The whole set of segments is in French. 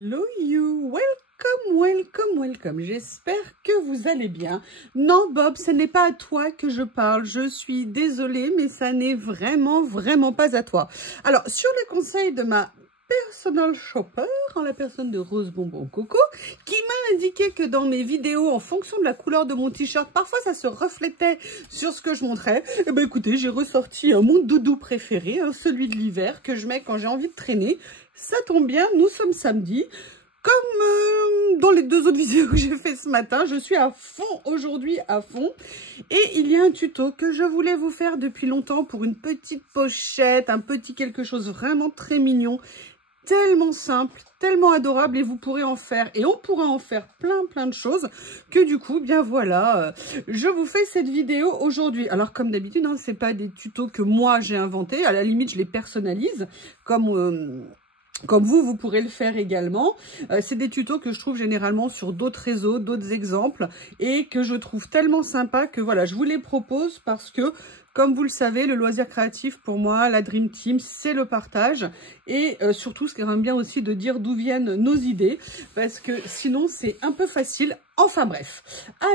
Hello you, welcome, j'espère que vous allez bien. Non Bob, ce n'est pas à toi que je parle, je suis désolée, mais ça n'est vraiment pas à toi. Alors, sur les conseils de ma personal shopper, en la personne de Rose Bonbon Coco, qui m'a indiqué que dans mes vidéos, en fonction de la couleur de mon t-shirt, parfois ça se reflétait sur ce que je montrais. Eh ben écoutez, j'ai ressorti mon doudou préféré, celui de l'hiver, que je mets quand j'ai envie de traîner. Ça tombe bien, nous sommes samedi. Comme dans les deux autres vidéos que j'ai fait ce matin, je suis à fond aujourd'hui, à fond. Et il y a un tuto que je voulais vous faire depuis longtemps pour une petite pochette, un petit quelque chose vraiment très mignon, tellement simple, tellement adorable, et vous pourrez en faire, et on pourra en faire plein de choses, que du coup, bien voilà, je vous fais cette vidéo aujourd'hui. Alors comme d'habitude, hein, c'est pas des tutos que moi j'ai inventés, à la limite je les personnalise, comme vous pourrez le faire également. C'est des tutos que je trouve généralement sur d'autres réseaux, d'autres exemples, et que je trouve tellement sympa que voilà, je vous les propose parce que, comme vous le savez, le loisir créatif, pour moi, la Dream Team, c'est le partage. Et surtout, ce qui est bien aussi de dire d'où viennent nos idées, parce que sinon, c'est un peu facile. Enfin bref.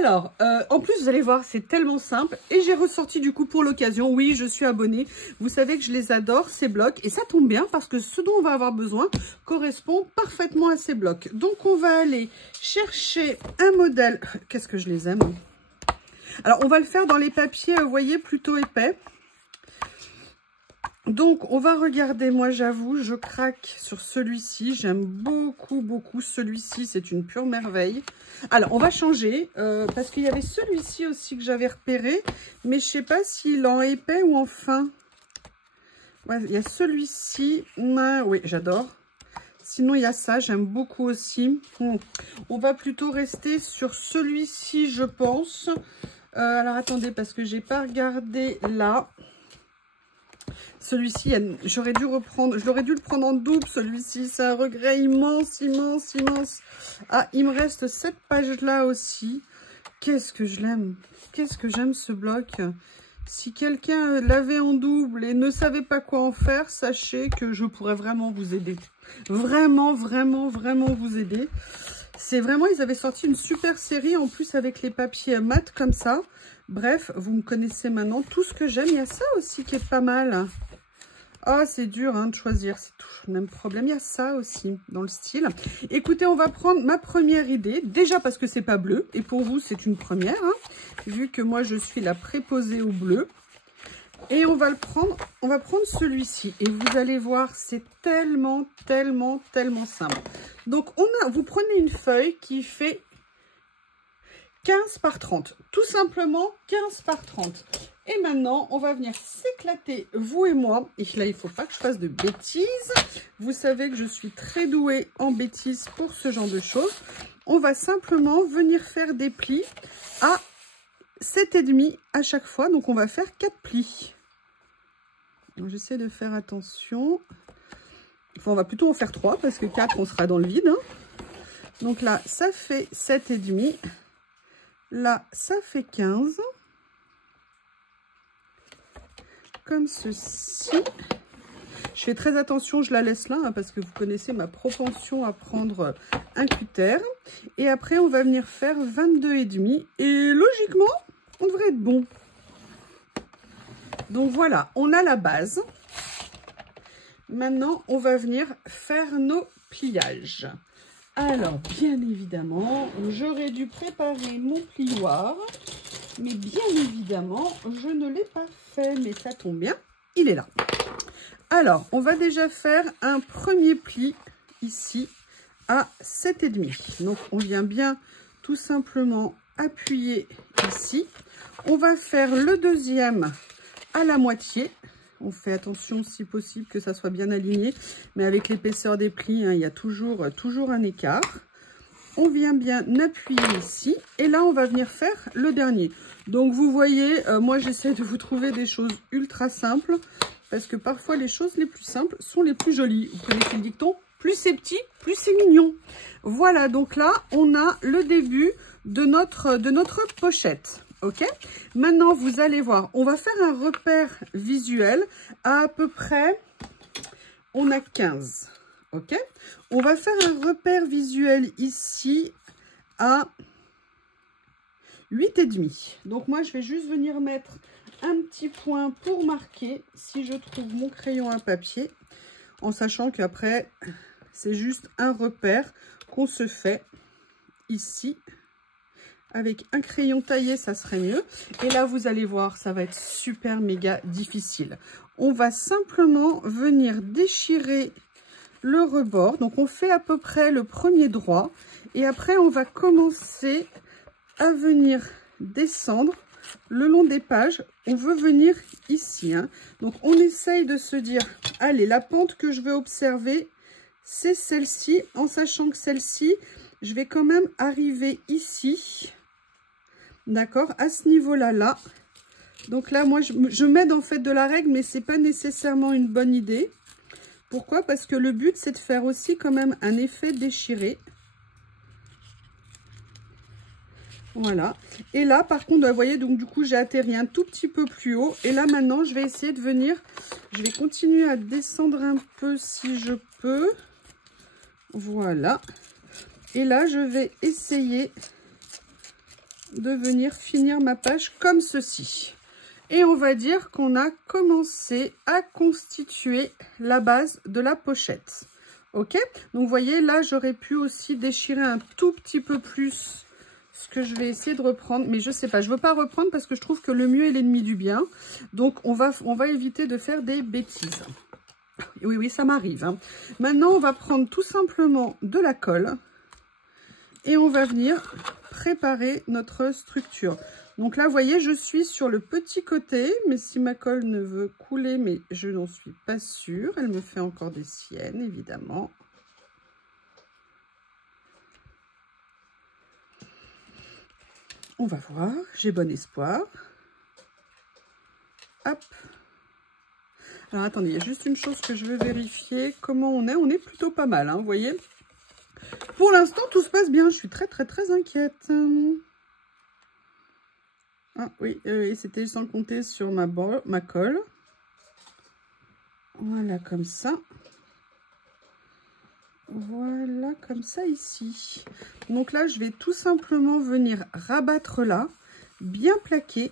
Alors, en plus, vous allez voir, c'est tellement simple. Et j'ai ressorti du coup pour l'occasion, oui, je suis abonnée. Vous savez que je les adore, ces blocs. Et ça tombe bien parce que ce dont on va avoir besoin correspond parfaitement à ces blocs. Donc, on va aller chercher un modèle. Qu'est-ce que je les aime, hein. Alors, on va le faire dans les papiers, vous voyez, plutôt épais. Donc, on va regarder, moi, j'avoue, je craque sur celui-ci. J'aime beaucoup celui-ci, c'est une pure merveille. Alors, on va changer, parce qu'il y avait celui-ci aussi que j'avais repéré, mais je ne sais pas s'il est en épais ou en fin. Ouais, il y a celui-ci, oui, j'adore. Sinon, il y a ça, j'aime beaucoup aussi. On va plutôt rester sur celui-ci, je pense. Alors, attendez, parce que j'ai pas regardé là. Celui-ci, j'aurais dû reprendre, je l'aurais dû le prendre en double, celui-ci. C'est un regret immense. Ah, il me reste cette page-là aussi. Qu'est-ce que je l'aime. Qu'est-ce que j'aime ce bloc. Si quelqu'un l'avait en double et ne savait pas quoi en faire, sachez que je pourrais vraiment vous aider. Vraiment vous aider. C'est vraiment, ils avaient sorti une super série, en plus avec les papiers mat comme ça. Bref, vous me connaissez maintenant, tout ce que j'aime. Il y a ça aussi qui est pas mal. Ah, c'est dur hein, de choisir, c'est toujours le même problème. Il y a ça aussi dans le style. Écoutez, on va prendre ma première idée. Déjà parce que c'est pas bleu, et pour vous, c'est une première. Hein, vu que moi, je suis la préposée au bleu. Et on va le prendre, on va prendre celui-ci. Et vous allez voir, c'est tellement simple. Donc, vous prenez une feuille qui fait 15 par 30. Tout simplement 15 par 30. Et maintenant, on va venir s'éclater, vous et moi. Et là, il ne faut pas que je fasse de bêtises. Vous savez que je suis très douée en bêtises pour ce genre de choses. On va simplement venir faire des plis à 7,5 à chaque fois. Donc, on va faire 4 plis. J'essaie de faire attention. Enfin, on va plutôt en faire 3 parce que 4, on sera dans le vide. Hein. Donc là, ça fait 7,5. Là, ça fait 15. Comme ceci. Je fais très attention, je la laisse là, hein, parce que vous connaissez ma propension à prendre un cutter. Et après, on va venir faire 22,5. Et logiquement, on devrait être bon. Donc voilà, on a la base. Maintenant, on va venir faire nos pliages. Alors, bien évidemment, j'aurais dû préparer mon plioir. Mais bien évidemment, je ne l'ai pas fait. Mais ça tombe bien, il est là. Alors, on va déjà faire un premier pli ici à 7,5. Donc, on vient bien tout simplement appuyer ici. On va faire le deuxième à la moitié. On fait attention si possible que ça soit bien aligné. Mais avec l'épaisseur des plis, hein, il y a toujours un écart. On vient bien appuyer ici. Et là, on va venir faire le dernier. Donc, vous voyez, moi, j'essaie de vous trouver des choses ultra simples. Parce que parfois, les choses les plus simples sont les plus jolies. Vous connaissez le dicton, plus c'est petit, plus c'est mignon. Voilà, donc là, on a le début de notre pochette. Ok, maintenant, vous allez voir, on va faire un repère visuel à peu près, on a 15. Ok, on va faire un repère visuel ici à 8,5. Donc moi, je vais juste venir mettre un petit point pour marquer si je trouve mon crayon à papier, en sachant qu'après, c'est juste un repère qu'on se fait ici. Avec un crayon taillé, ça serait mieux. Et là, vous allez voir, ça va être super méga difficile. On va simplement venir déchirer le rebord. Donc, on fait à peu près le premier droit. Et après, on va commencer à venir descendre le long des pages. On veut venir ici, hein. Donc, on essaye de se dire, allez, la pente que je veux observer, c'est celle-ci. En sachant que celle-ci, je vais quand même arriver ici. D'accord, à ce niveau-là, là. Donc là, moi, je m'aide en fait de la règle, mais c'est pas nécessairement une bonne idée. Pourquoi? Parce que le but, c'est de faire aussi quand même un effet déchiré. Voilà. Et là, par contre, vous voyez, donc du coup, j'ai atterri un tout petit peu plus haut. Et là, maintenant, je vais essayer de venir... Je vais continuer à descendre un peu si je peux. Voilà. Et là, je vais essayer de venir finir ma page comme ceci. Et on va dire qu'on a commencé à constituer la base de la pochette. Ok, donc vous voyez là, j'aurais pu aussi déchirer un tout petit peu plus ce que je vais essayer de reprendre, mais je sais pas, je veux pas reprendre parce que je trouve que le mieux est l'ennemi du bien. Donc on va éviter de faire des bêtises. Oui, oui, ça m'arrive, hein. Maintenant, on va prendre tout simplement de la colle et on va venir préparer notre structure. Donc là, vous voyez, je suis sur le petit côté, mais si ma colle ne veut couler, mais je n'en suis pas sûre, elle me fait encore des siennes, évidemment. On va voir, j'ai bon espoir. Hop. Alors attendez, il y a juste une chose que je veux vérifier. Comment on est? On est plutôt pas mal, hein, vous voyez. Pour l'instant, tout se passe bien. Je suis très inquiète. Ah oui, c'était sans compter sur ma colle. Voilà, comme ça. Voilà, comme ça ici. Donc là, je vais tout simplement venir rabattre là, bien plaquer,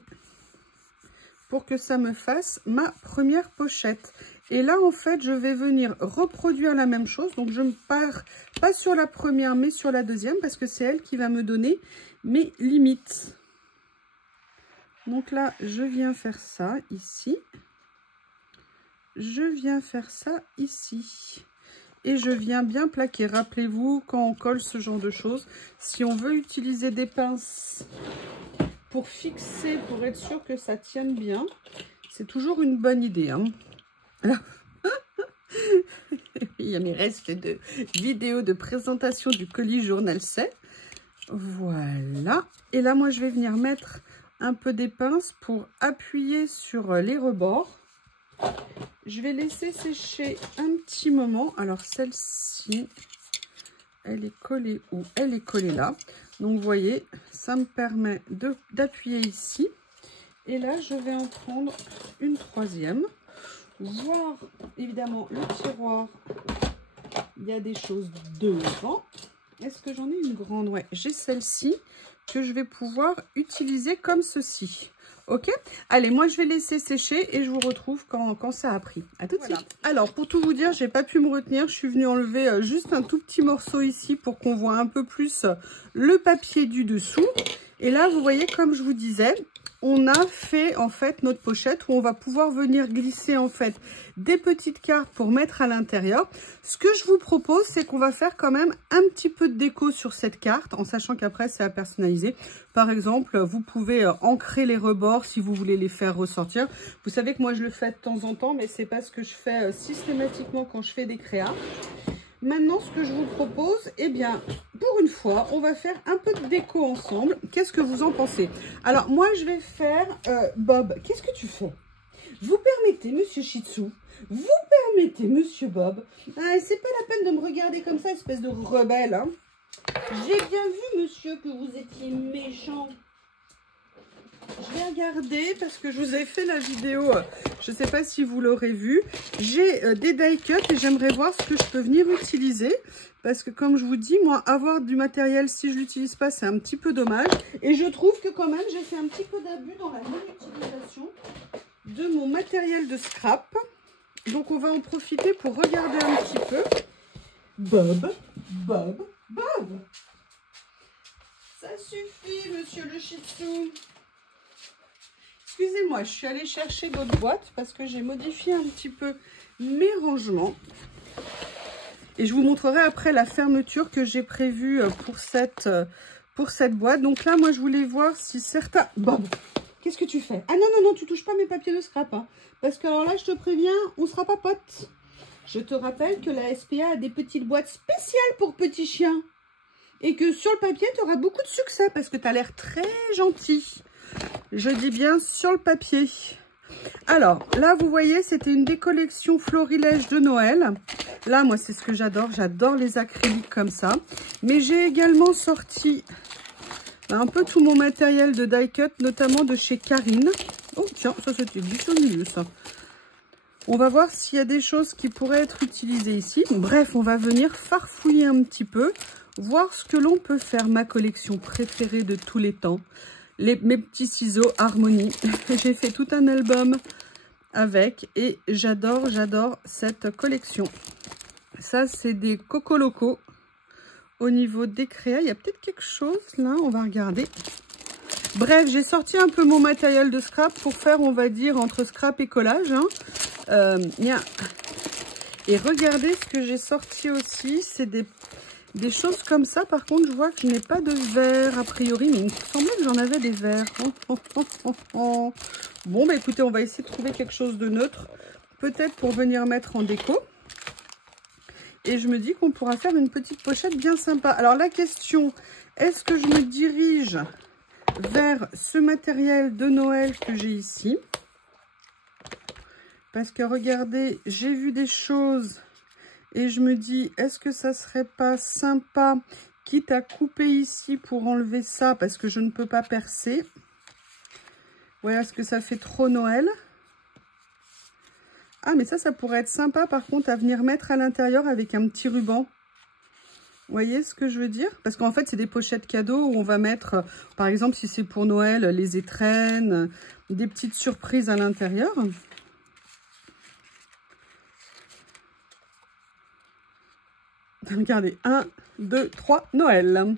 pour que ça me fasse ma première pochette. Et là, en fait, je vais venir reproduire la même chose. Donc, je ne pars pas sur la première, mais sur la deuxième, parce que c'est elle qui va me donner mes limites. Donc là, je viens faire ça ici. Je viens faire ça ici. Et je viens bien plaquer. Rappelez-vous, quand on colle ce genre de choses, si on veut utiliser des pinces pour fixer, pour être sûr que ça tienne bien, c'est toujours une bonne idée, hein. Il y a mes restes de vidéos de présentation du colis Journal C. Voilà. Et là, moi, je vais venir mettre un peu des pinces pour appuyer sur les rebords. Je vais laisser sécher un petit moment. Alors, celle-ci, elle est collée où? Elle est collée là. Donc, vous voyez, ça me permet d'appuyer ici. Et là, je vais en prendre une troisième. Voir, évidemment, le tiroir. Il y a des choses devant. Est-ce que j'en ai une grande? Ouais, j'ai celle-ci que je vais pouvoir utiliser comme ceci. Ok, allez, moi je vais laisser sécher et je vous retrouve quand ça a pris. À tout de suite. Alors, pour tout vous dire, j'ai pas pu me retenir. Je suis venue enlever juste un tout petit morceau ici pour qu'on voit un peu plus le papier du dessous. Et là, vous voyez, comme je vous disais, on a fait en fait notre pochette où on va pouvoir venir glisser en fait des petites cartes pour mettre à l'intérieur. Ce que je vous propose, c'est qu'on va faire quand même un petit peu de déco sur cette carte, en sachant qu'après c'est à personnaliser. Par exemple, vous pouvez ancrer les rebords si vous voulez les faire ressortir. Vous savez que moi je le fais de temps en temps, mais c'est pas ce que je fais systématiquement quand je fais des créas. Maintenant, ce que je vous propose, eh bien, pour une fois, on va faire un peu de déco ensemble. Qu'est-ce que vous en pensez? Alors, moi, je vais faire... Bob, qu'est-ce que tu fais? Vous permettez, monsieur Shih Tzu? Vous permettez, monsieur Bob? C'est pas la peine de me regarder comme ça, espèce de rebelle, hein. J'ai bien vu, monsieur, que vous étiez méchant. je vais regarder parce que je vous ai fait la vidéo, je ne sais pas si vous l'aurez vu. J'ai des die cuts et j'aimerais voir ce que je peux venir utiliser. Parce que comme je vous dis, moi, avoir du matériel, si je ne l'utilise pas, c'est un petit peu dommage. Et je trouve que quand même, j'ai fait un petit peu d'abus dans la non-utilisation de mon matériel de scrap. Donc, on va en profiter pour regarder un petit peu. Bob, Bob, Bob. Ça suffit, monsieur le Shih Tzu. Excusez-moi, je suis allée chercher d'autres boîtes parce que j'ai modifié un petit peu mes rangements. Et je vous montrerai après la fermeture que j'ai prévue pour cette boîte. Donc là, moi, je voulais voir si certains... Bob, qu'est-ce que tu fais? Ah non, non, non, tu touches pas mes papiers de scrap. Hein. Parce que alors là, je te préviens, on ne sera pas potes. Je te rappelle que la SPA a des petites boîtes spéciales pour petits chiens. Et que sur le papier, tu auras beaucoup de succès parce que tu as l'air très gentil. Je dis bien sur le papier. Alors, là, vous voyez, c'était une des collections florilèges de Noël. Là, moi, c'est ce que j'adore. J'adore les acryliques comme ça. Mais j'ai également sorti un peu tout mon matériel de die cut, notamment de chez Karine. Oh, tiens, ça, c'était glissé au milieu, ça. On va voir s'il y a des choses qui pourraient être utilisées ici. Bref, on va venir farfouiller un petit peu, voir ce que l'on peut faire. Ma collection préférée de tous les temps. Mes petits ciseaux Harmonie. J'ai fait tout un album avec et j'adore cette collection. Ça, c'est des Coco Loco. Au niveau des créas, il y a peut-être quelque chose là, on va regarder. Bref, j'ai sorti un peu mon matériel de scrap pour faire, on va dire, entre scrap et collage. Hein. Et regardez ce que j'ai sorti aussi, c'est des choses comme ça. Par contre, je vois que je n'ai pas de verre a priori, mais il me semblait que j'en avais des verres. Bon, bah écoutez, on va essayer de trouver quelque chose de neutre, peut-être pour venir mettre en déco. Et je me dis qu'on pourra faire une petite pochette bien sympa. Alors la question, est-ce que je me dirige vers ce matériel de Noël que j'ai ici? Parce que regardez, j'ai vu des choses et je me dis, est-ce que ça serait pas sympa, quitte à couper ici pour enlever ça, parce que je ne peux pas percer. Voilà ce que ça fait trop Noël. Ah, mais ça pourrait être sympa, par contre, à venir mettre à l'intérieur avec un petit ruban. Vous voyez ce que je veux dire? Parce qu'en fait, c'est des pochettes cadeaux où on va mettre, par exemple, si c'est pour Noël, les étrennes, des petites surprises à l'intérieur. Regardez, 1, 2, 3, Noël.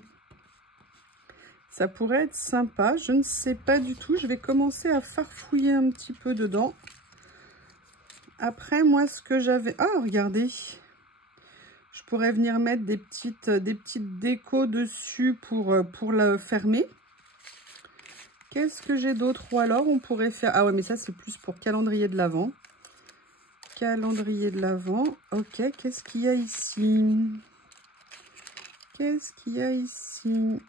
Ça pourrait être sympa, je ne sais pas du tout. Je vais commencer à farfouiller un petit peu dedans. Après, moi, ce que j'avais... Ah, regardez. Je pourrais venir mettre des petites décos dessus pour le fermer. Qu'est-ce que j'ai d'autre? Ou alors, on pourrait faire... Ah ouais, mais ça, c'est plus pour calendrier de l'Avent. Calendrier de l'Avent. Ok, qu'est-ce qu'il y a ici? Qu'est-ce qu'il y a ici?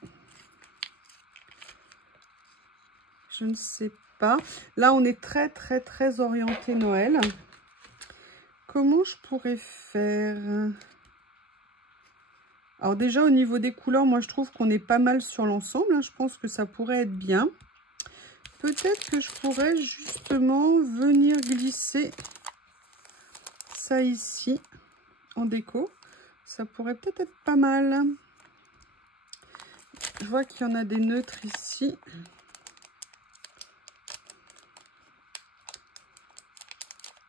Je ne sais pas. Là, on est très orienté Noël. Comment je pourrais faire? Alors déjà, au niveau des couleurs, moi, je trouve qu'on est pas mal sur l'ensemble. Je pense que ça pourrait être bien. Peut-être que je pourrais justement venir glisser ça ici en déco. Ça pourrait peut-être être pas mal. Je vois qu'il y en a des neutres ici.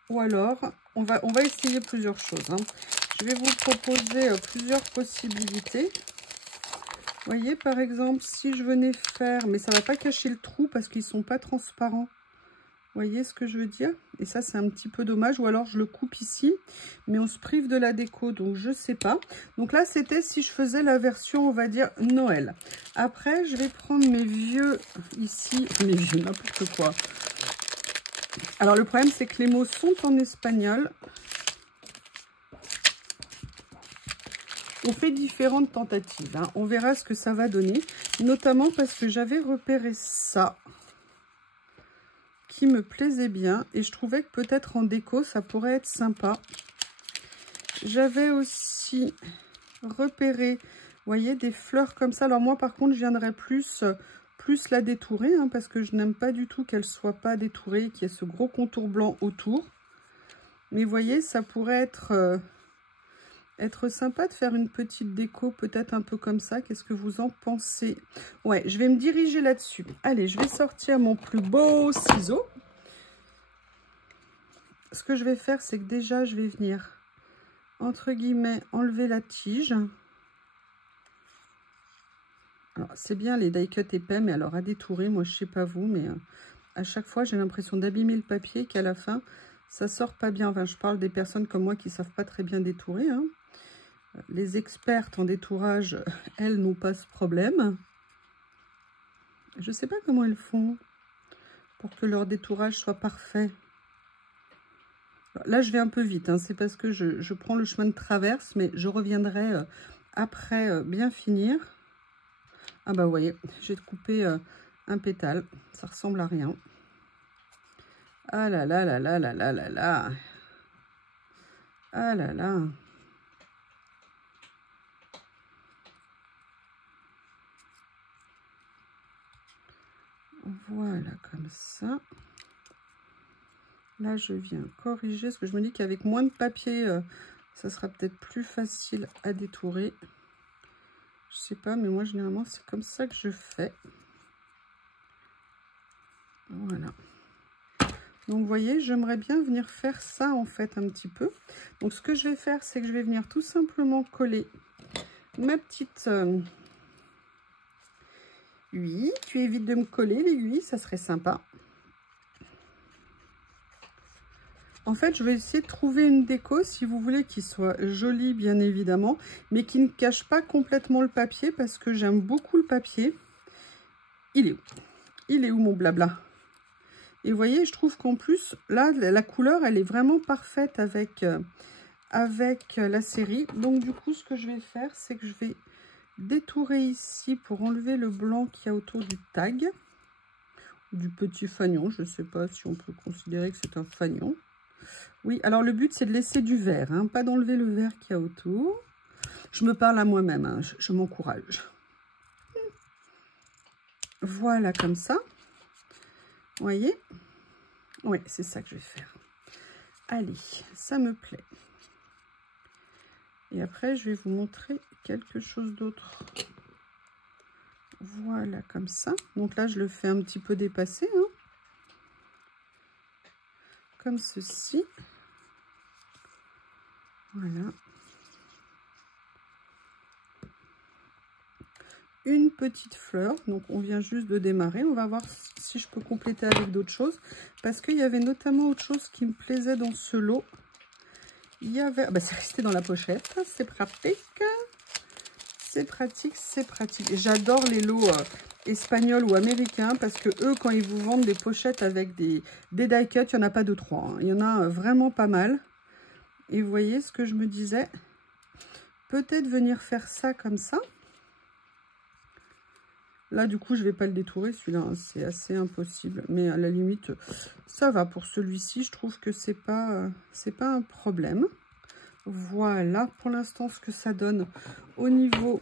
Ou alors, on va essayer plusieurs choses. Hein. Je vais vous proposer plusieurs possibilités. Vous voyez, par exemple, si je venais faire... Mais ça ne va pas cacher le trou parce qu'ils ne sont pas transparents. Vous voyez ce que je veux dire? Et ça, c'est un petit peu dommage. Ou alors, je le coupe ici. Mais on se prive de la déco, donc je ne sais pas. Donc là, c'était si je faisais la version, on va dire, Noël. Après, je vais prendre mes vieux ici. Mes vieux, n'importe quoi. Alors, le problème, c'est que les mots sont en espagnol. On fait différentes tentatives. Hein. On verra ce que ça va donner. Notamment parce que j'avais repéré ça qui me plaisait bien. Et je trouvais que peut-être en déco, ça pourrait être sympa. J'avais aussi repéré, vous voyez, des fleurs comme ça. Alors moi, par contre, je viendrais plus plus la détourer, hein, parce que je n'aime pas du tout qu'elle soit pas détourée, qu'il y ait ce gros contour blanc autour. Mais vous voyez, ça pourrait être sympa de faire une petite déco, peut-être un peu comme ça. Qu'est-ce que vous en pensez? Ouais, je vais me diriger là-dessus. Allez, je vais sortir mon plus beau ciseau. Ce que je vais faire, c'est que déjà, je vais venir, entre guillemets, enlever la tige. Alors, c'est bien les die cut épais, mais alors à détourer, moi, je sais pas vous, mais à chaque fois, j'ai l'impression d'abîmer le papier, qu'à la fin, ça sort pas bien. Enfin, je parle des personnes comme moi qui savent pas très bien détourer, hein. Les expertes en détourage, elles n'ont pas ce problème. Je sais pas comment elles font pour que leur détourage soit parfait. Là, je vais un peu vite, hein. C'est parce que je prends le chemin de traverse, mais je reviendrai après bien finir. Ah bah, vous voyez, j'ai coupé un pétale. Ça ressemble à rien. Ah là là là là là là là là. Ah là là. Voilà, comme ça. Là, je viens corriger, parce que je me dis qu'avec moins de papier, ça sera peut-être plus facile à détourer. Je sais pas, mais moi, généralement, c'est comme ça que je fais. Voilà. Donc, vous voyez, j'aimerais bien venir faire ça, en fait, un petit peu. Donc, ce que je vais faire, c'est que je vais venir tout simplement coller ma petite... Oui, tu évites de me coller l'aiguille, ça serait sympa. En fait, je vais essayer de trouver une déco, si vous voulez, qui soit jolie, bien évidemment, mais qui ne cache pas complètement le papier, parce que j'aime beaucoup le papier. Il est où? Il est où mon blabla? Et vous voyez, je trouve qu'en plus, là, la couleur, elle est vraiment parfaite avec la série. Donc, du coup, ce que je vais faire, c'est que je vais détourer ici pour enlever le blanc qu'il y a autour du tag. Du petit fanion, je ne sais pas si on peut considérer que c'est un fanion. Oui, alors le but, c'est de laisser du vert, hein, pas d'enlever le vert qu'il y a autour. Je me parle à moi-même, hein, je m'encourage. Voilà, comme ça. Vous voyez? Oui, c'est ça que je vais faire. Allez, ça me plaît. Et après, je vais vous montrer quelque chose d'autre. Voilà, comme ça. Donc là, je le fais un petit peu dépasser, hein, comme ceci. Voilà. Une petite fleur. Donc, on vient juste de démarrer. On va voir si je peux compléter avec d'autres choses. Parce qu'il y avait notamment autre chose qui me plaisait dans ce lot. Il y avait... bah, c'est resté dans la pochette. C'est pratique. C'est pratique, c'est pratique. J'adore les lots espagnols ou américains parce que eux, quand ils vous vendent des pochettes avec des die cut, il n'y en a pas 2-3. Hein. Il y en a vraiment pas mal. Et vous voyez ce que je me disais? Peut-être venir faire ça comme ça. Là, du coup, je ne vais pas le détourer, celui-là. Hein. C'est assez impossible. Mais à la limite, ça va. Pour celui-ci, je trouve que c'est pas un problème. Voilà, pour l'instant, ce que ça donne au niveau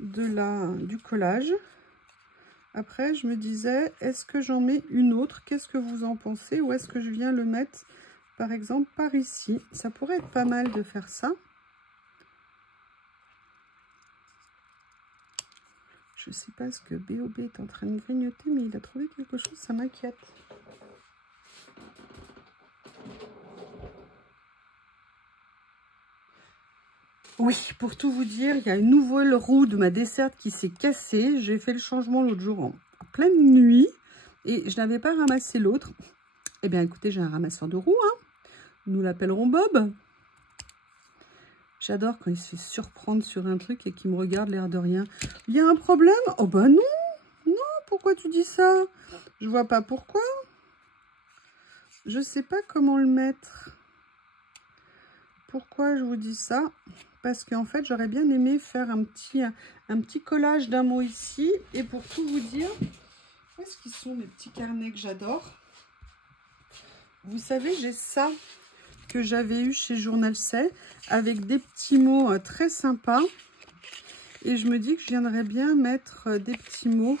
du collage. Après, je me disais, est-ce que j'en mets une autre? Qu'est-ce que vous en pensez? Ou est-ce que je viens le mettre, par exemple, par ici? Ça pourrait être pas mal de faire ça. Je ne sais pas ce que BOB est en train de grignoter, mais il a trouvé quelque chose, ça m'inquiète. Oui, pour tout vous dire, il y a une nouvelle roue de ma desserte qui s'est cassée. J'ai fait le changement l'autre jour en pleine nuit et je n'avais pas ramassé l'autre. Eh bien, écoutez, j'ai un ramasseur de roues. Hein. Nous l'appellerons Bob. J'adore quand il se fait surprendre sur un truc et qu'il me regarde l'air de rien. Il y a un problème? Oh ben non! Non, pourquoi tu dis ça? Je vois pas pourquoi. Je sais pas comment le mettre. Pourquoi je vous dis ça? Parce qu'en fait, j'aurais bien aimé faire un petit collage d'un mot ici. Et pour tout vous dire, où est-ce qu'ils sont mes petits carnets que j'adore? Vous savez, j'ai ça que j'avais eu chez Journal C avec des petits mots très sympas. Et je me dis que je viendrais bien mettre des petits mots.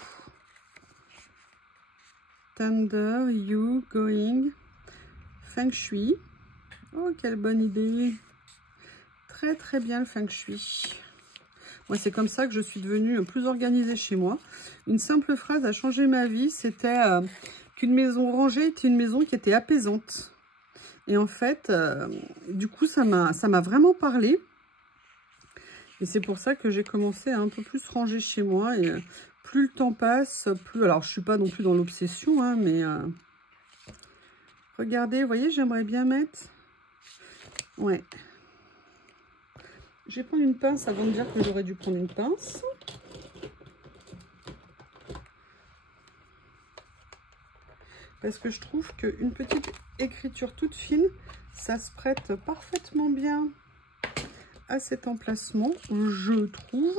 Tender, you, going, feng shui. Oh, quelle bonne idée. Très très bien le feng shui. Moi, c'est comme ça que je suis devenue plus organisée chez moi. Une simple phrase a changé ma vie. C'était qu'une maison rangée était une maison qui était apaisante. Et en fait, du coup, ça m'a vraiment parlé. Et c'est pour ça que j'ai commencé à un peu plus ranger chez moi. Et plus le temps passe, plus... Alors, je ne suis pas non plus dans l'obsession, hein, mais... regardez, vous voyez, j'aimerais bien mettre... Ouais. Je vais prendre une pince avant de dire que j'aurais dû prendre une pince. Parce que je trouve qu'une petite écriture toute fine, ça se prête parfaitement bien à cet emplacement, je trouve.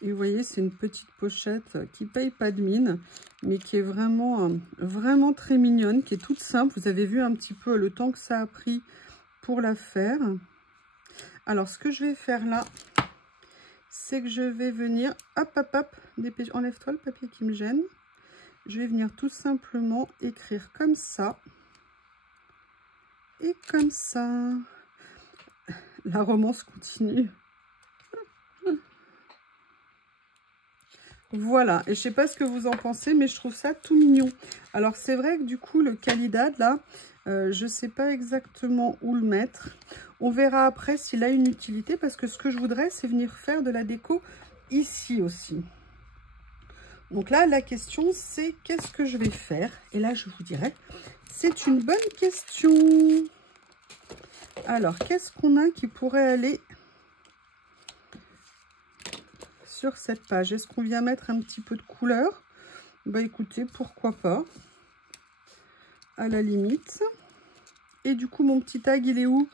Et vous voyez, c'est une petite pochette qui paye pas de mine, mais qui est vraiment, vraiment très mignonne, qui est toute simple. Vous avez vu un petit peu le temps que ça a pris pour la faire. Alors, ce que je vais faire là, c'est que je vais venir, hop, hop, hop, enlève-toi le papier qui me gêne. Je vais venir tout simplement écrire comme ça. Et comme ça. La romance continue. Voilà, et je sais pas ce que vous en pensez, mais je trouve ça tout mignon. Alors c'est vrai que du coup le Calidad là, je sais pas exactement où le mettre. On verra après s'il a une utilité, parce que ce que je voudrais, c'est venir faire de la déco ici aussi. Donc là, la question c'est qu'est-ce que je vais faire? Et là, je vous dirai, c'est une bonne question. Alors, qu'est-ce qu'on a qui pourrait aller sur cette page? Est-ce qu'on vient mettre un petit peu de couleur? Bah écoutez, pourquoi pas, à la limite. Et du coup, mon petit tag, il est où?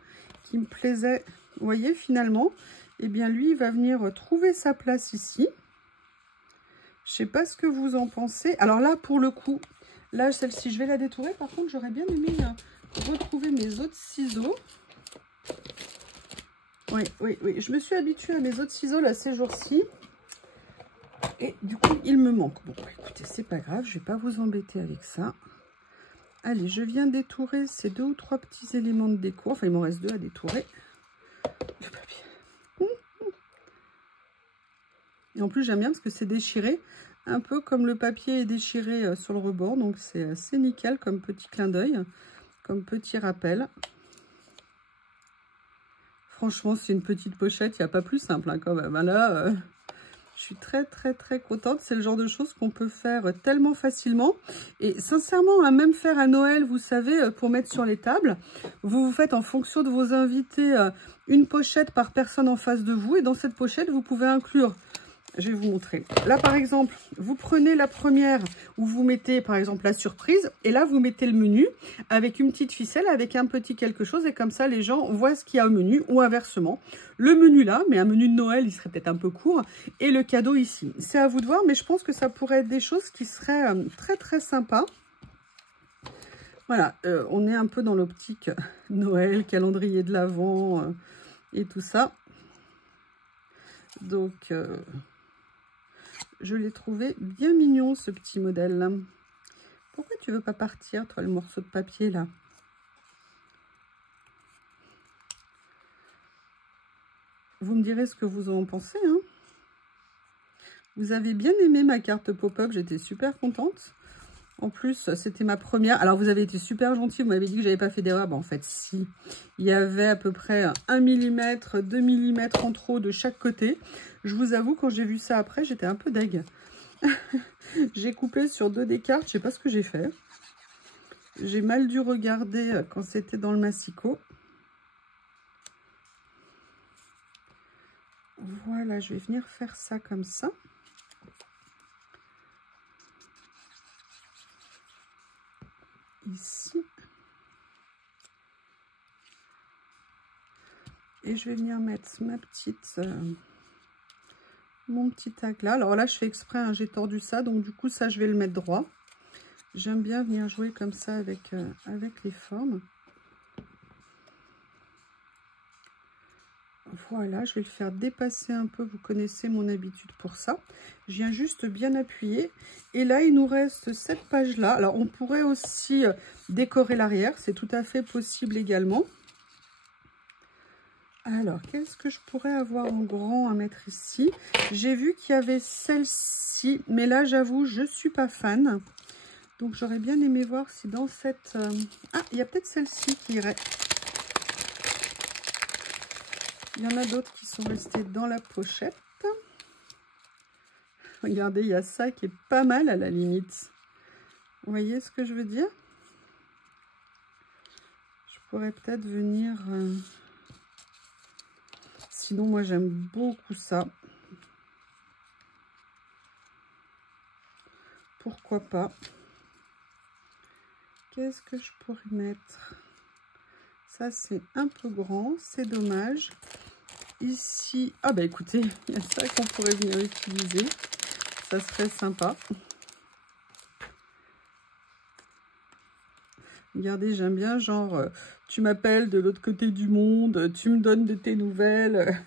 Qui me plaisait, vous voyez, finalement, eh bien lui, il va venir trouver sa place ici. Je sais pas ce que vous en pensez. Alors là, pour le coup, là, celle-ci, je vais la détourer. Par contre, j'aurais bien aimé retrouver mes autres ciseaux. Oui, oui, oui. Je me suis habituée à mes autres ciseaux, là, ces jours-ci. Et du coup, il me manque. Bon, écoutez, c'est pas grave. Je vais pas vous embêter avec ça. Allez, je viens détourer ces 2 ou 3 petits éléments de déco. Enfin, il m'en reste 2 à détourer. Le papier. Et en plus, j'aime bien parce que c'est déchiré. Un peu comme le papier est déchiré sur le rebord. Donc, c'est assez nickel comme petit clin d'œil. Comme petit rappel. Franchement, c'est une petite pochette. Il n'y a pas plus simple hein, quand même. Là, je suis très, très, très contente. C'est le genre de choses qu'on peut faire tellement facilement. Et sincèrement, à même faire à Noël, vous savez, pour mettre sur les tables, vous faites en fonction de vos invités une pochette par personne en face de vous. Et dans cette pochette, vous pouvez inclure... Je vais vous montrer. Là, par exemple, vous prenez la première où vous mettez, par exemple, la surprise. Et là, vous mettez le menu avec une petite ficelle, avec un petit quelque chose. Et comme ça, les gens voient ce qu'il y a au menu ou inversement. Le menu là, mais un menu de Noël, il serait peut-être un peu court. Et le cadeau ici. C'est à vous de voir, mais je pense que ça pourrait être des choses qui seraient très, très sympas. Voilà, on est un peu dans l'optique Noël, calendrier de l'Avent et tout ça. Donc... je l'ai trouvé bien mignon, ce petit modèle-là. Pourquoi tu veux pas partir, toi, le morceau de papier, là? Vous me direz ce que vous en pensez, hein. Vous avez bien aimé ma carte pop-up, j'étais super contente. En plus, c'était ma première. Alors, vous avez été super gentil, vous m'avez dit que j'avais pas fait d'erreur. Bon, en fait, si. Il y avait à peu près 1 mm, 2 mm en trop de chaque côté. Je vous avoue, quand j'ai vu ça après, j'étais un peu deg. J'ai coupé sur 2 des cartes, je sais pas ce que j'ai fait. J'ai mal dû regarder quand c'était dans le massicot. Voilà, je vais venir faire ça comme ça. Ici. Et je vais venir mettre ma petite... mon petit tag là. Alors là, je fais exprès, hein, j'ai tordu ça. Donc du coup, ça, je vais le mettre droit. J'aime bien venir jouer comme ça avec les formes. Voilà, je vais le faire dépasser un peu. Vous connaissez mon habitude pour ça. Je viens juste bien appuyer. Et là, il nous reste cette page-là. Alors, on pourrait aussi décorer l'arrière. C'est tout à fait possible également. Alors, qu'est-ce que je pourrais avoir en grand à mettre ici? J'ai vu qu'il y avait celle-ci. Mais là, j'avoue, je ne suis pas fan. Donc, j'aurais bien aimé voir si dans cette... Ah, il y a peut-être celle-ci qui irait. Il y en a d'autres qui sont restés dans la pochette. Regardez, il y a ça qui est pas mal à la limite. Vous voyez ce que je veux dire? Je pourrais peut-être venir... Sinon, moi, j'aime beaucoup ça. Pourquoi pas? Qu'est-ce que je pourrais mettre? Ça, c'est un peu grand. C'est dommage. Ici... Ah, bah écoutez, il y a ça qu'on pourrait venir utiliser. Ça serait sympa. Regardez, j'aime bien, genre, tu m'appelles de l'autre côté du monde, tu me donnes de tes nouvelles.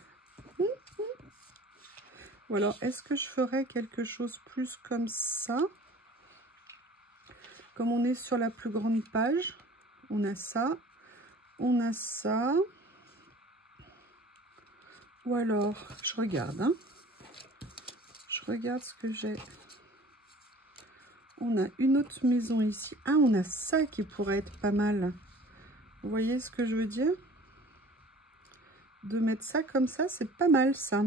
Ou alors, est-ce que je ferais quelque chose plus comme ça? Comme on est sur la plus grande page, on a ça, on a ça. Ou alors, je regarde, hein. Je regarde ce que j'ai. On a une autre maison ici. Ah, on a ça qui pourrait être pas mal. Vous voyez ce que je veux dire? De mettre ça comme ça, c'est pas mal ça.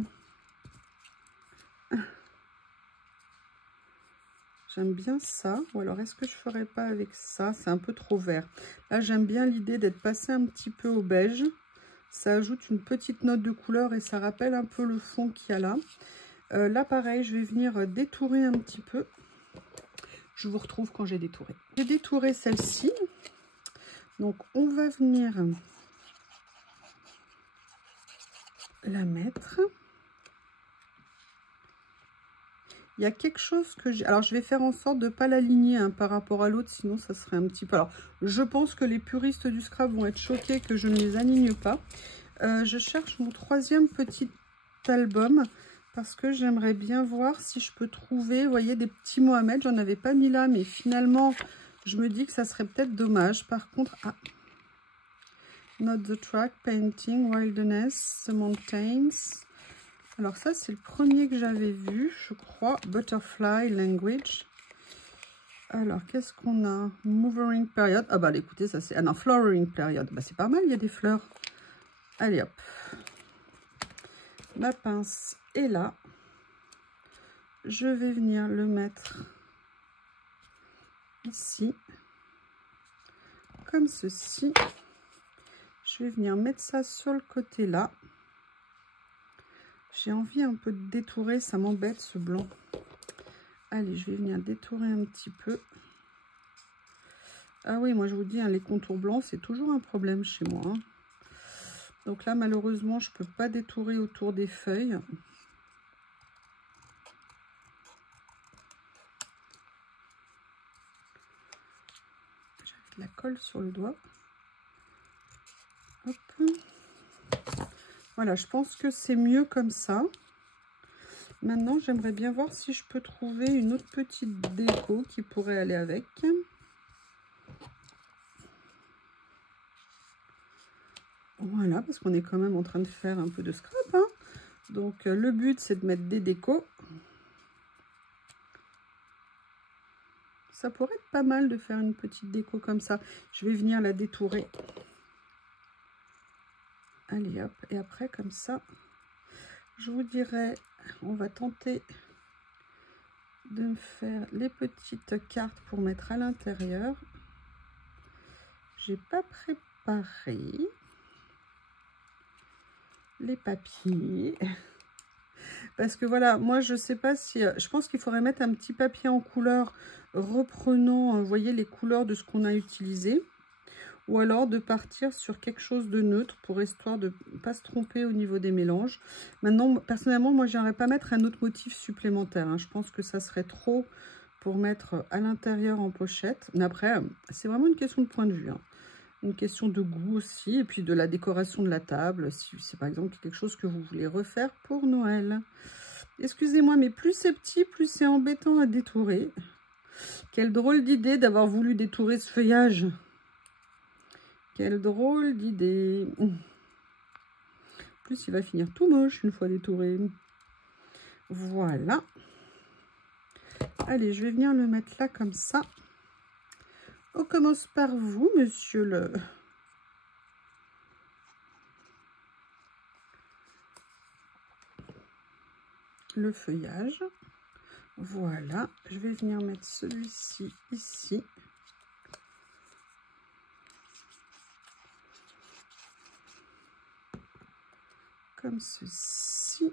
J'aime bien ça. Ou alors, est-ce que je ferais pas avec ça? C'est un peu trop vert. Là, j'aime bien l'idée d'être passé un petit peu au beige. Ça ajoute une petite note de couleur et ça rappelle un peu le fond qu'il y a là. Là, pareil, je vais venir détourer un petit peu. Je vous retrouve quand j'ai détouré. J'ai détouré celle-ci. Donc, on va venir la mettre. Il y a quelque chose que j'ai... Alors, je vais faire en sorte de ne pas l'aligner hein, par rapport à l'autre, sinon ça serait un petit peu... Alors, je pense que les puristes du scrap vont être choqués que je ne les aligne pas. Je cherche mon troisième petit album parce que j'aimerais bien voir si je peux trouver, vous voyez, des petits mots à mettre. J'en avais pas mis là, mais finalement, je me dis que ça serait peut-être dommage. Par contre, ah, Not the Track, Painting, Wilderness, The Mountains. Alors ça, c'est le premier que j'avais vu, je crois. Butterfly Language. Alors, qu'est-ce qu'on a? Moving Period. Ah bah, écoutez, ça c'est... Ah non, Flowering Period. Bah, c'est pas mal, il y a des fleurs. Allez, hop. Ma pince est là. Je vais venir le mettre ici. Comme ceci. Je vais venir mettre ça sur le côté là. J'ai envie un peu de détourer, ça m'embête ce blanc. Allez, je vais venir détourer un petit peu. Ah oui, moi je vous dis, hein, les contours blancs, c'est toujours un problème chez moi. Hein. Donc là, malheureusement, je ne peux pas détourer autour des feuilles. J'avais de la colle sur le doigt. Hop. Voilà, je pense que c'est mieux comme ça. Maintenant, j'aimerais bien voir si je peux trouver une autre petite déco qui pourrait aller avec. Voilà, parce qu'on est quand même en train de faire un peu de scrap. Hein. Donc, le but, c'est de mettre des décos. Ça pourrait être pas mal de faire une petite déco comme ça. Je vais venir la détourer. Allez, hop. Et après, comme ça, je vous dirais, on va tenter de me faire les petites cartes pour mettre à l'intérieur. J'ai pas préparé les papiers parce que voilà, moi je sais pas si je pense qu'il faudrait mettre un petit papier en couleur reprenant, vous voyez, les couleurs de ce qu'on a utilisé, ou alors de partir sur quelque chose de neutre pour histoire de pas se tromper au niveau des mélanges. Maintenant, personnellement, moi j'aimerais pas mettre un autre motif supplémentaire, hein. Je pense que ça serait trop pour mettre à l'intérieur en pochette, mais après c'est vraiment une question de point de vue, hein. Une question de goût aussi, et puis de la décoration de la table, si c'est par exemple quelque chose que vous voulez refaire pour Noël. Excusez-moi, mais plus c'est petit, plus c'est embêtant à détourer. Quelle drôle d'idée d'avoir voulu détourer ce feuillage. Quelle drôle d'idée. En plus, il va finir tout moche une fois détouré. Voilà. Allez, je vais venir le mettre là comme ça. On commence par vous, monsieur le feuillage. Voilà, je vais venir mettre celui-ci ici. Comme ceci.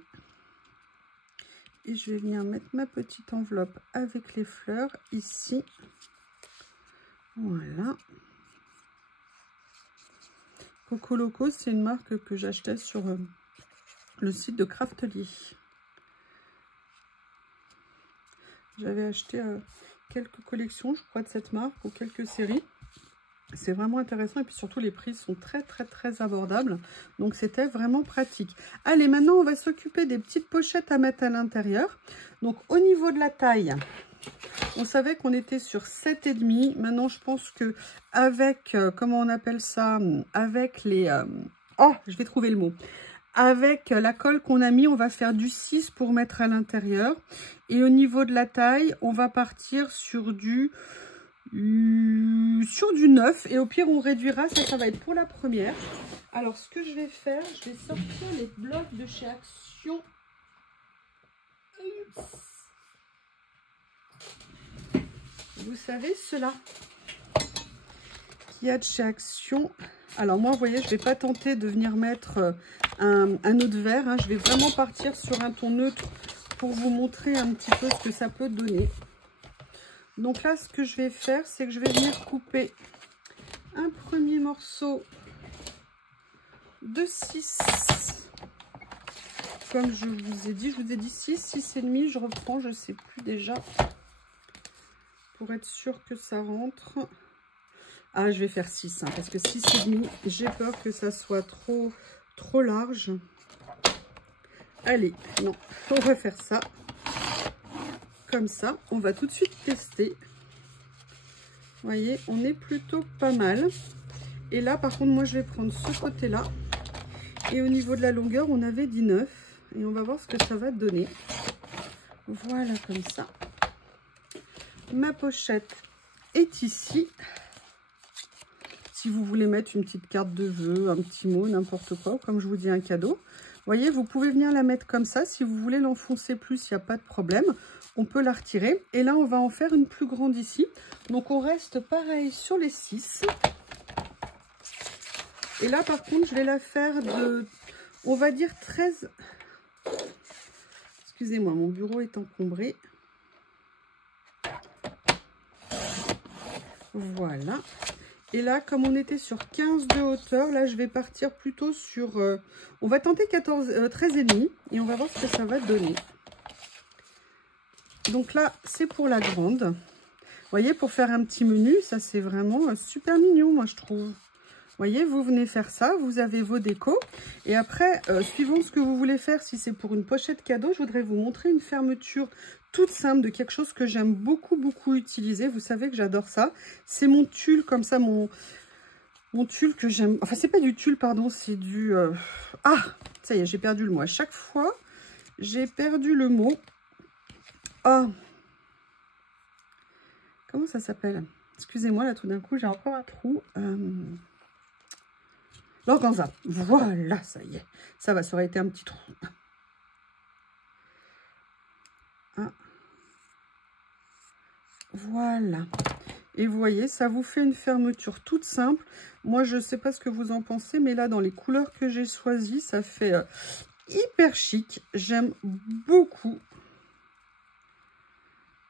Et je vais venir mettre ma petite enveloppe avec les fleurs ici. Voilà. Coco Loco, c'est une marque que j'achetais sur le site de Craftly. J'avais acheté quelques collections, je crois, de cette marque ou quelques séries. C'est vraiment intéressant et puis surtout les prix sont très abordables. Donc c'était vraiment pratique. Allez, maintenant on va s'occuper des petites pochettes à mettre à l'intérieur. Donc au niveau de la taille, on savait qu'on était sur 7,5. Maintenant je pense que avec, comment on appelle ça, avec les... oh, je vais trouver le mot. Avec la colle qu'on a mis, on va faire du 6 pour mettre à l'intérieur. Et au niveau de la taille, on va partir sur du 9. Et au pire, on réduira. Ça va être pour la première. Alors, ce que je vais faire, je vais sortir les blocs de chez Action. Vous savez, ceux-là qu'il y a de chez Action. Alors moi, vous voyez, je ne vais pas tenter de venir mettre un autre vert. Hein. Je vais vraiment partir sur un ton neutre pour vous montrer un petit peu ce que ça peut donner. Donc là, ce que je vais faire, c'est que je vais venir couper un premier morceau de 6. Comme je vous ai dit 6, 6,5. Je reprends, je ne sais plus déjà. Pour être sûr que ça rentre. Ah, je vais faire 6, hein, parce que 6,5, j'ai peur que ça soit trop large. Allez, non, on va faire ça. Comme ça, on va tout de suite tester. Vous voyez, on est plutôt pas mal. Et là, par contre, moi, je vais prendre ce côté-là. Et au niveau de la longueur, on avait dit 9. Et on va voir ce que ça va donner. Voilà, comme ça. Ma pochette est ici. Si vous voulez mettre une petite carte de vœux, un petit mot, n'importe quoi, comme je vous dis, un cadeau. Vous voyez, vous pouvez venir la mettre comme ça. Si vous voulez l'enfoncer plus, il n'y a pas de problème. On peut la retirer. Et là, on va en faire une plus grande ici. Donc, on reste pareil sur les 6. Et là, par contre, je vais la faire de, on va dire 13. Excusez-moi, mon bureau est encombré. Voilà. Et là, comme on était sur 15 de hauteur, là, je vais partir plutôt sur... on va tenter 13,5 et on va voir ce que ça va donner. Donc là, c'est pour la grande. Vous voyez, pour faire un petit menu, ça, c'est vraiment super mignon, moi, je trouve. Vous voyez, vous venez faire ça, vous avez vos décos. Et après, suivant ce que vous voulez faire, si c'est pour une pochette cadeau, je voudrais vous montrer une fermeture toute simple de quelque chose que j'aime beaucoup utiliser. Vous savez que j'adore ça. C'est mon tulle, comme ça, mon tulle que j'aime. Enfin, c'est pas du tulle, pardon, c'est du... Ah, ça y est, j'ai perdu le mot. À chaque fois, j'ai perdu le mot. Ah, comment ça s'appelle? Excusez-moi, là, tout d'un coup, j'ai encore un trou. L'organza. Voilà, ça y est. Ça va, ça aurait été un petit trou. Ah. Voilà. Et vous voyez, ça vous fait une fermeture toute simple. Moi, je ne sais pas ce que vous en pensez, mais là, dans les couleurs que j'ai choisies, ça fait hyper chic. J'aime beaucoup.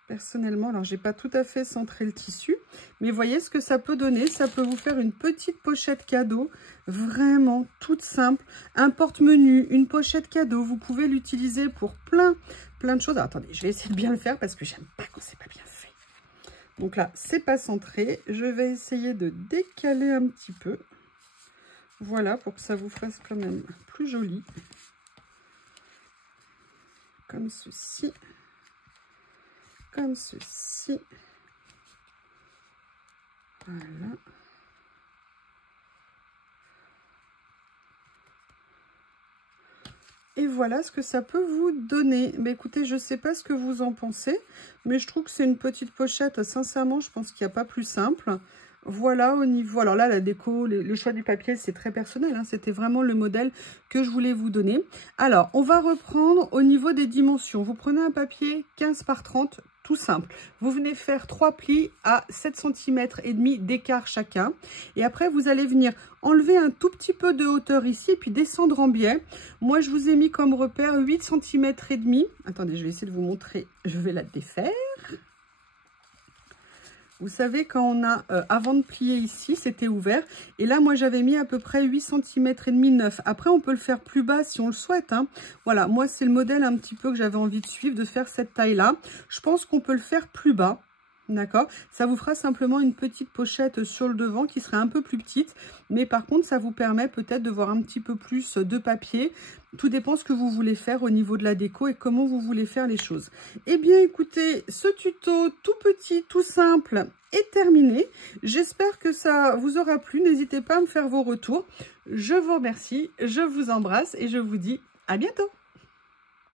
Personnellement, alors j'ai pas tout à fait centré le tissu, mais voyez ce que ça peut donner. Ça peut vous faire une petite pochette cadeau, vraiment toute simple. Un porte-menu, une pochette cadeau, vous pouvez l'utiliser pour plein de choses. Alors, attendez, je vais essayer de bien le faire parce que j'aime pas quand c'est pas bien fait. Donc là, c'est pas centré. Je vais essayer de décaler un petit peu. Voilà, pour que ça vous fasse quand même plus joli. Comme ceci. Comme ceci. Voilà. Et voilà ce que ça peut vous donner. Mais écoutez, je ne sais pas ce que vous en pensez, mais je trouve que c'est une petite pochette. Sincèrement, je pense qu'il n'y a pas plus simple. Voilà au niveau... Alors là, la déco, le choix du papier, c'est très personnel. Hein. C'était vraiment le modèle que je voulais vous donner. Alors, on va reprendre au niveau des dimensions. Vous prenez un papier 15 par 30, tout simple. Vous venez faire 3 plis à 7 cm et demi d'écart chacun. Et après, vous allez venir enlever un tout petit peu de hauteur ici et puis descendre en biais. Moi, je vous ai mis comme repère 8 cm et demi. Attendez, je vais essayer de vous montrer. Je vais la défaire. Vous savez, quand on a, avant de plier ici, c'était ouvert. Et là, moi, j'avais mis à peu près 8 cm et demi 9. Après, on peut le faire plus bas si on le souhaite. Hein. Voilà, moi, c'est le modèle un petit peu que j'avais envie de suivre, de faire cette taille-là. Je pense qu'on peut le faire plus bas. D'accord? Ça vous fera simplement une petite pochette sur le devant qui serait un peu plus petite. Mais par contre, ça vous permet peut-être de voir un petit peu plus de papier. Tout dépend ce que vous voulez faire au niveau de la déco et comment vous voulez faire les choses. Eh bien, écoutez, ce tuto tout petit, tout simple est terminé. J'espère que ça vous aura plu. N'hésitez pas à me faire vos retours. Je vous remercie, je vous embrasse et je vous dis à bientôt.